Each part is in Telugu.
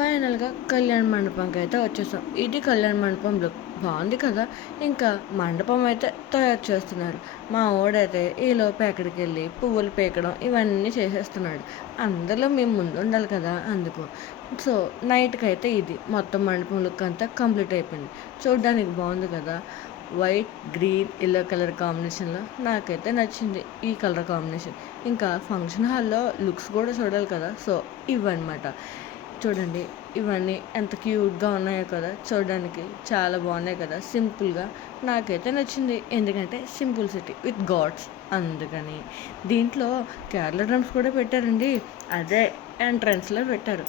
ఫైనల్‌గా కళ్యాణ మండపంకైతే వచ్చేసాం. ఇది కళ్యాణ మండపం లుక్. బావుంది కదా! ఇంకా మండపం అయితే తయారు చేస్తున్నారు. మా వోడైతే ఈలోపు ఎక్కడికెళ్ళి పువ్వులు పీకడం ఇవన్నీ చేసేస్తున్నాడు. అందులో మేము ముందుండాలి కదా! అందుకు. సో, నైట్‌కైతే ఇది. మొత్తం మండపం లుక్ అంతా కంప్లీట్ అయిపోయింది. చూడ్డానికి బావుంది కదా! వైట్, గ్రీన్, యెల్లో కలర్ కాంబినేషన్‌లో నాకైతే నచ్చింది ఈ కలర్ కాంబినేషన్. ఇంకా ఫంక్షన్ హాల్‌లో లుక్స్ కూడా చూడాలి కదా! సో, ఇవన్నమాట. చూడండి ఇవన్నీ ఎంత క్యూట్‌గా ఉన్నాయో కదా! చూడడానికి చాలా బాగున్నాయి కదా! సింపుల్‌గా నాకైతే నచ్చింది. ఎందుకంటే సింపుల్‌సిటీ విత్ గాడ్స్ అందుకని. దీంట్లో కేరళ డ్రమ్స్ కూడా పెట్టారండి. అదే ఎంట్రన్స్‌లో పెట్టారు.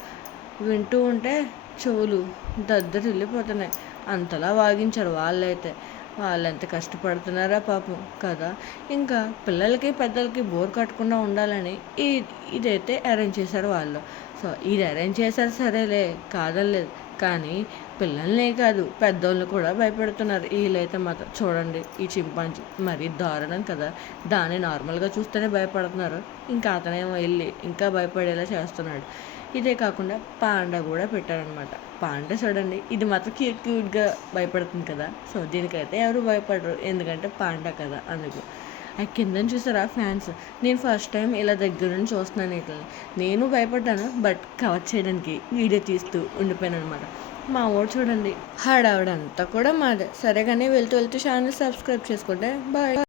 వింటూ ఉంటే చెవులు దద్దరిల్లిపోతున్నాయి. అంతలా వాగించారు వాళ్ళైతే. వాళ్ళెంత కష్టపడుతున్నారా పాపం కదా! ఇంకా పిల్లలకి, పెద్దలకి బోర్ కట్టకుండా ఉండాలని ఈ ఇదైతే అరేంజ్ చేశారు వాళ్ళు. సో, ఇది అరేంజ్ చేశారు సరేలే కాదనలేదు. కానీ పిల్లల్నే కాదు పెద్దోళ్ళని కూడా భయపెడుతున్నారు ఈళ్ళైతే మాత్రం. చూడండి ఈ చింపాంజీ మరీ దారుణం కదా! దాన్ని నార్మల్‌గా చూస్తేనే భయపడుతున్నారు. ఇంకా అతనేమో ఎళ్లి ఇంకా భయపడేలా చేస్తున్నాడు. ఇదే కాకుండా పాండా కూడా పెట్టారనమాట. పాండా చూడండి ఇది మాత్రం క్యూట్‌గా భయపడుతుంది కదా! సో, దీనికైతే ఎవరు భయపడరు. ఎందుకంటే పాండా కదా! అందుకు. ఆ కిందన చూసారా ఫ్యాన్స్? నేను ఫస్ట్ టైం ఇలా దగ్గర నుంచి చూస్తున్నాను ఈటిల్ని. నేను భయపడ్డాను. బట్ కవర్ చేయడానికి వీడియో తీస్తూ ఉండిపోయాననమాట. మా వోడు చూడండి హడావిడంతా కూడా మాదే. సరే గాని వెళ్తూ వెళ్తూ ఛానల్ సబ్స్క్రైబ్ చేసుకుంటే బాయ్.